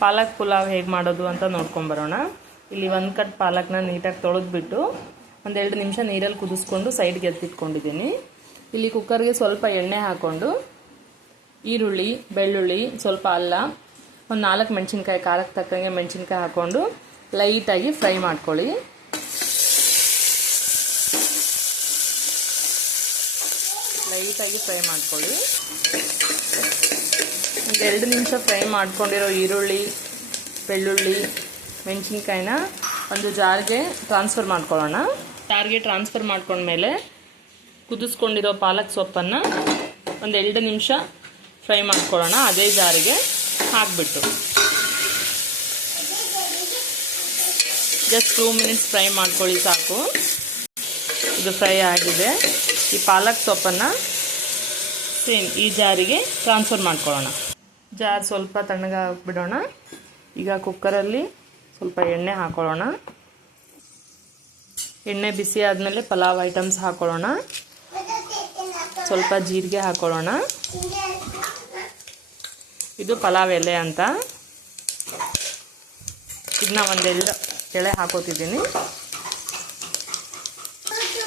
ಪಾಲಕ್ ಪುಲಾವ್ ಹೇಗೆ ಮಾಡೋದು ಅಂತ ನೋಡ್ಕೊಂಬರೋಣ. ಇಲ್ಲಿ 1 ಕಟ್ ಪಾಲಕ್ನ ನೀಟಾಗಿ ತೊಳೆದ್ಬಿಟ್ಟು 1-2 ನಿಮಿಷ ನೀರಲ್ಲಿ ಕುದಿಸ್ಕೊಂಡು ಸೈಡ್ಗೆ ಎತ್ತಿಟ್ಕೊಂಡಿದ್ದೀನಿ. ಇಲ್ಲಿ ಕುಕ್ಕರ್ಗೆ ಸ್ವಲ್ಪ ಎಣ್ಣೆ ಹಾಕ್ಕೊಂಡು ಈರುಳ್ಳಿ, ಬೆಳ್ಳುಳ್ಳಿ, ಸ್ವಲ್ಪ ಅಲ್ಲ, ಒಂದು 4 ಮೆಣಸಿನ್ಕಾಯಿ, ಖಾರಕ್ಕೆ ತಕ್ಕಂಗೆ ಮೆಣಸಿನ್ಕಾಯಿ ಹಾಕ್ಕೊಂಡು ಲೈಟಾಗಿ ಫ್ರೈ ಮಾಡ್ಕೊಳ್ಳಿ. ಲೈಟಾಗಿ ಫ್ರೈ ಮಾಡ್ಕೊಳ್ಳಿ. 1-2 ನಿಮಿಷ ಫ್ರೈ ಮಾಡ್ಕೊಂಡಿರೋ ಈರುಳ್ಳಿ, ಬೆಳ್ಳುಳ್ಳಿ, ಮೆಣಸಿನ್ಕಾಯಿನ ಒಂದು ಜಾರ್ಗೆ ಟ್ರಾನ್ಸ್ಫರ್ ಮಾಡ್ಕೊಳ್ಳೋಣ. ಜಾರ್ಗೆ ಟ್ರಾನ್ಸ್ಫರ್ ಮಾಡ್ಕೊಂಡ್ಮೇಲೆ ಕುದಿಸ್ಕೊಂಡಿರೋ ಪಾಲಕ್ ಸೊಪ್ಪನ್ನು 1-2 ನಿಮಿಷ ಫ್ರೈ ಮಾಡ್ಕೊಳ್ಳೋಣ. ಅದೇ ಜಾರಿಗೆ ಹಾಕ್ಬಿಟ್ಟು ಜಸ್ಟ್ 2 ಮಿನಿಟ್ಸ್ ಫ್ರೈ ಮಾಡ್ಕೊಳ್ಳಿ ಸಾಕು. ಇದು ಫ್ರೈ ಆಗಿದೆ. ಈ ಪಾಲಕ್ ಸೊಪ್ಪನ್ನು ಸೇಮ್ ಈ ಜಾರಿಗೆ ಟ್ರಾನ್ಸ್ಫರ್ ಮಾಡ್ಕೊಳ್ಳೋಣ. ಜಾರ್ ಸ್ವಲ್ಪ ತಣ್ಣಗಾಗ್ಬಿಡೋಣ. ಈಗ ಕುಕ್ಕರಲ್ಲಿ ಸ್ವಲ್ಪ ಎಣ್ಣೆ ಹಾಕೊಳ್ಳೋಣ. ಎಣ್ಣೆ ಬಿಸಿ ಆದಮೇಲೆ ಪಲಾವ್ ಐಟಮ್ಸ್ ಹಾಕೊಳ್ಳೋಣ. ಸ್ವಲ್ಪ ಜೀರಿಗೆ ಹಾಕೊಳ್ಳೋಣ. ಇದು ಪಲಾವ್ ಎಲೆ ಅಂತ, ಇದನ್ನ 1-2 ಎಳೆ ಹಾಕೋತಿದ್ದೀನಿ.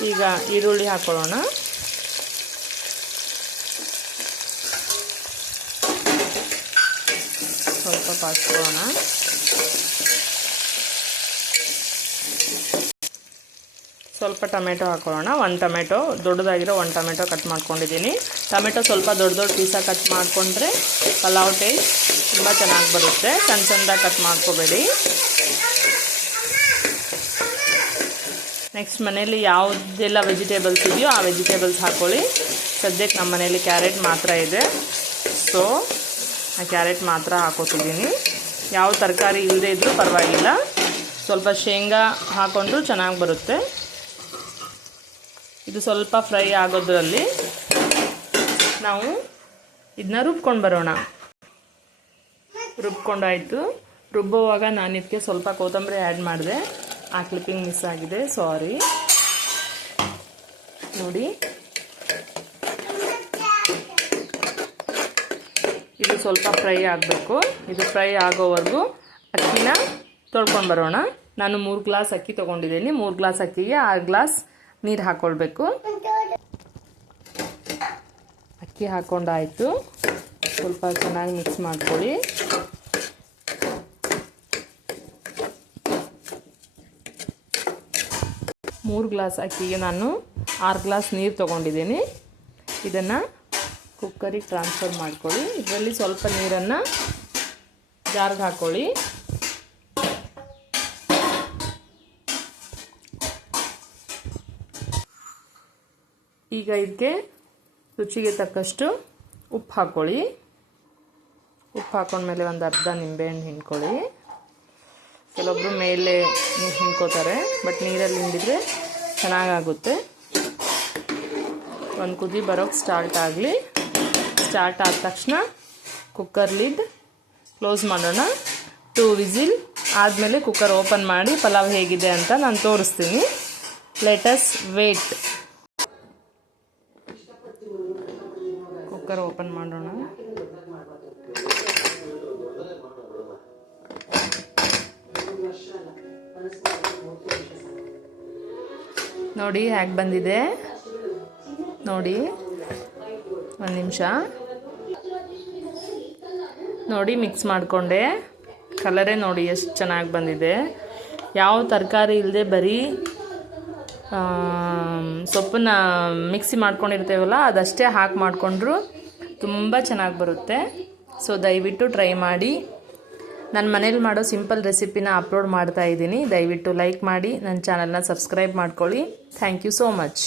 ಈಗ ಈರುಳ್ಳಿ ಹಾಕೊಳ್ಳೋಣ. ಸ್ವಲ್ಪ ಕಾಸ್ಕೊಳ್ಳೋಣ. ಸ್ವಲ್ಪ ಟೊಮೆಟೊ ಹಾಕೊಳ್ಳೋಣ. 1 ಟೊಮೆಟೊ, ದೊಡ್ಡದಾಗಿರೋ 1 ಟೊಮೆಟೊ ಕಟ್ ಮಾಡ್ಕೊಂಡಿದ್ದೀನಿ. ಟೊಮೆಟೊ ಸ್ವಲ್ಪ ದೊಡ್ಡ ಪೀಸಾಗಿ ಕಟ್ ಮಾಡಿಕೊಂಡ್ರೆ ಪಲಾವ್ ಟೇಸ್ಟ್ ತುಂಬ ಚೆನ್ನಾಗಿ ಬರುತ್ತೆ. ಸಣ್ಣದಾಗಿ ಕಟ್ ಮಾಡ್ಕೋಬೇಡಿ. ನೆಕ್ಸ್ಟ್ ಮನೇಲಿ ಯಾವುದೆಲ್ಲ ವೆಜಿಟೇಬಲ್ಸ್ ಇದೆಯೋ ಆ ವೆಜಿಟೇಬಲ್ಸ್ ಹಾಕ್ಕೊಳ್ಳಿ. ಸದ್ಯಕ್ಕೆ ನಮ್ಮ ಮನೇಲಿ ಕ್ಯಾರೆಟ್ ಮಾತ್ರ ಇದೆ, ಸೊ ಆ ಕ್ಯಾರೆಟ್ ಮಾತ್ರ ಹಾಕೋತಿದ್ದೀನಿ. ಯಾವ ತರಕಾರಿ ಇಲ್ಲದೆ ಇದ್ದರೂ ಪರವಾಗಿಲ್ಲ, ಸ್ವಲ್ಪ ಶೇಂಗಾ ಹಾಕೊಂಡ್ರೂ ಚೆನ್ನಾಗಿ ಬರುತ್ತೆ. ಇದು ಸ್ವಲ್ಪ ಫ್ರೈ ಆಗೋದ್ರಲ್ಲಿ ನಾವು ಇದನ್ನ ರುಬ್ಕೊಂಡು ಬರೋಣ. ರುಬ್ಕೊಂಡಾಯಿತು. ರುಬ್ಬುವಾಗ ನಾನು ಇದಕ್ಕೆ ಸ್ವಲ್ಪ ಕೊತ್ತಂಬರಿ ಆ್ಯಡ್ ಮಾಡಿದೆ. ಆ ಕ್ಲಿಪ್ಪಿಂಗ್ ಮಿಸ್ ಆಗಿದೆ, ಸಾರಿ. ನೋಡಿ, ಇದು ಸ್ವಲ್ಪ ಫ್ರೈ ಆಗಬೇಕು. ಇದು ಫ್ರೈ ಆಗೋವರೆಗೂ ಅಕ್ಕಿನ ತೊಳ್ಕೊಂಡು ಬರೋಣ. ನಾನು 3 ಗ್ಲಾಸ್ ಅಕ್ಕಿ ತೊಗೊಂಡಿದ್ದೀನಿ. 3 ಗ್ಲಾಸ್ ಅಕ್ಕಿಗೆ 6 ಗ್ಲಾಸ್ ನೀರು ಹಾಕ್ಕೊಳ್ಬೇಕು. ಅಕ್ಕಿ ಹಾಕ್ಕೊಂಡಾಯಿತು. ಸ್ವಲ್ಪ ಚೆನ್ನಾಗಿ ಮಿಕ್ಸ್ ಮಾಡ್ಕೊಳ್ಳಿ. ಮೂರು ಗ್ಲಾಸ್ ಅಕ್ಕಿಗೆ ನಾನು 6 ಗ್ಲಾಸ್ ನೀರು ತೊಗೊಂಡಿದ್ದೀನಿ. ಇದನ್ನು ಕುಕ್ಕರಿಗೆ ಟ್ರಾನ್ಸ್ಫರ್ ಮಾಡ್ಕೊಳ್ಳಿ. ಇದರಲ್ಲಿ ಸ್ವಲ್ಪ ನೀರನ್ನು ಜಾರ್ಗೆ ಹಾಕ್ಕೊಳ್ಳಿ. ಈಗ ಇದಕ್ಕೆ ರುಚಿಗೆ ತಕ್ಕಷ್ಟು ಉಪ್ಪು ಹಾಕ್ಕೊಳ್ಳಿ. ಉಪ್ಪು ಹಾಕೊಂಡ್ಮೇಲೆ ಒಂದು ಅರ್ಧ ನಿಂಬೆಹಣ್ಣು ಹಿಂಡ್ಕೊಳ್ಳಿ. ಕೆಲವೊಬ್ಬರು ಮೇಲೆ ಹಿಂಡ್ಕೋತಾರೆ, ಬಟ್ ನೀರಲ್ಲಿ ಹಿಂಡಿದ್ರೆ ಚೆನ್ನಾಗಾಗುತ್ತೆ. ಒಂದು ಕುದಿ ಬರೋಕ್ಕೆ ಸ್ಟಾರ್ಟ್ ಆಗಲಿ. ಸ್ಟಾರ್ಟ್ ಆದ ತಕ್ಷಣ ಕುಕ್ಕರ್ ಲಿಡ್ ಕ್ಲೋಸ್ ಮಾಡೋಣ. 2 ವಿಸಿಲ್ ಆದಮೇಲೆ ಕುಕ್ಕರ್ ಓಪನ್ ಮಾಡಿ ಪಲಾವ್ ಹೇಗಿದೆ ಅಂತ ನಾನು ತೋರಿಸ್ತೀನಿ. Lettuce wait. ಕುಕ್ಕರ್ ಓಪನ್ ಮಾಡೋಣ. ನೋಡಿ ಹೇಗೆ ಬಂದಿದೆ ನೋಡಿ. 1 ನಿಮಿಷ ನೋಡಿ, ಮಿಕ್ಸ್ ಮಾಡಿಕೊಂಡೆ. ಕಲರೇ ನೋಡಿ ಎಷ್ಟು ಚೆನ್ನಾಗಿ ಬಂದಿದೆ. ಯಾವ ತರಕಾರಿ ಇಲ್ಲದೆ ಬರೀ ಸೊಪ್ಪನ್ನ ಮಿಕ್ಸಿ ಮಾಡ್ಕೊಂಡಿರ್ತೇವಲ್ಲ ಅದಷ್ಟೇ ಹಾಕಿ ಮಾಡಿಕೊಂಡ್ರು ತುಂಬ ಚೆನ್ನಾಗಿ ಬರುತ್ತೆ. ಸೊ ದಯವಿಟ್ಟು ಟ್ರೈ ಮಾಡಿ. ನನ್ನ ಮನೇಲಿ ಮಾಡೋ ಸಿಂಪಲ್ ರೆಸಿಪಿನ ಅಪ್ಲೋಡ್ ಮಾಡ್ತಾ ಇದ್ದೀನಿ. ದಯವಿಟ್ಟು ಲೈಕ್ ಮಾಡಿ, ನನ್ನ ಚಾನಲ್ನ ಸಬ್ಸ್ಕ್ರೈಬ್ ಮಾಡ್ಕೊಳ್ಳಿ. Thank you so much.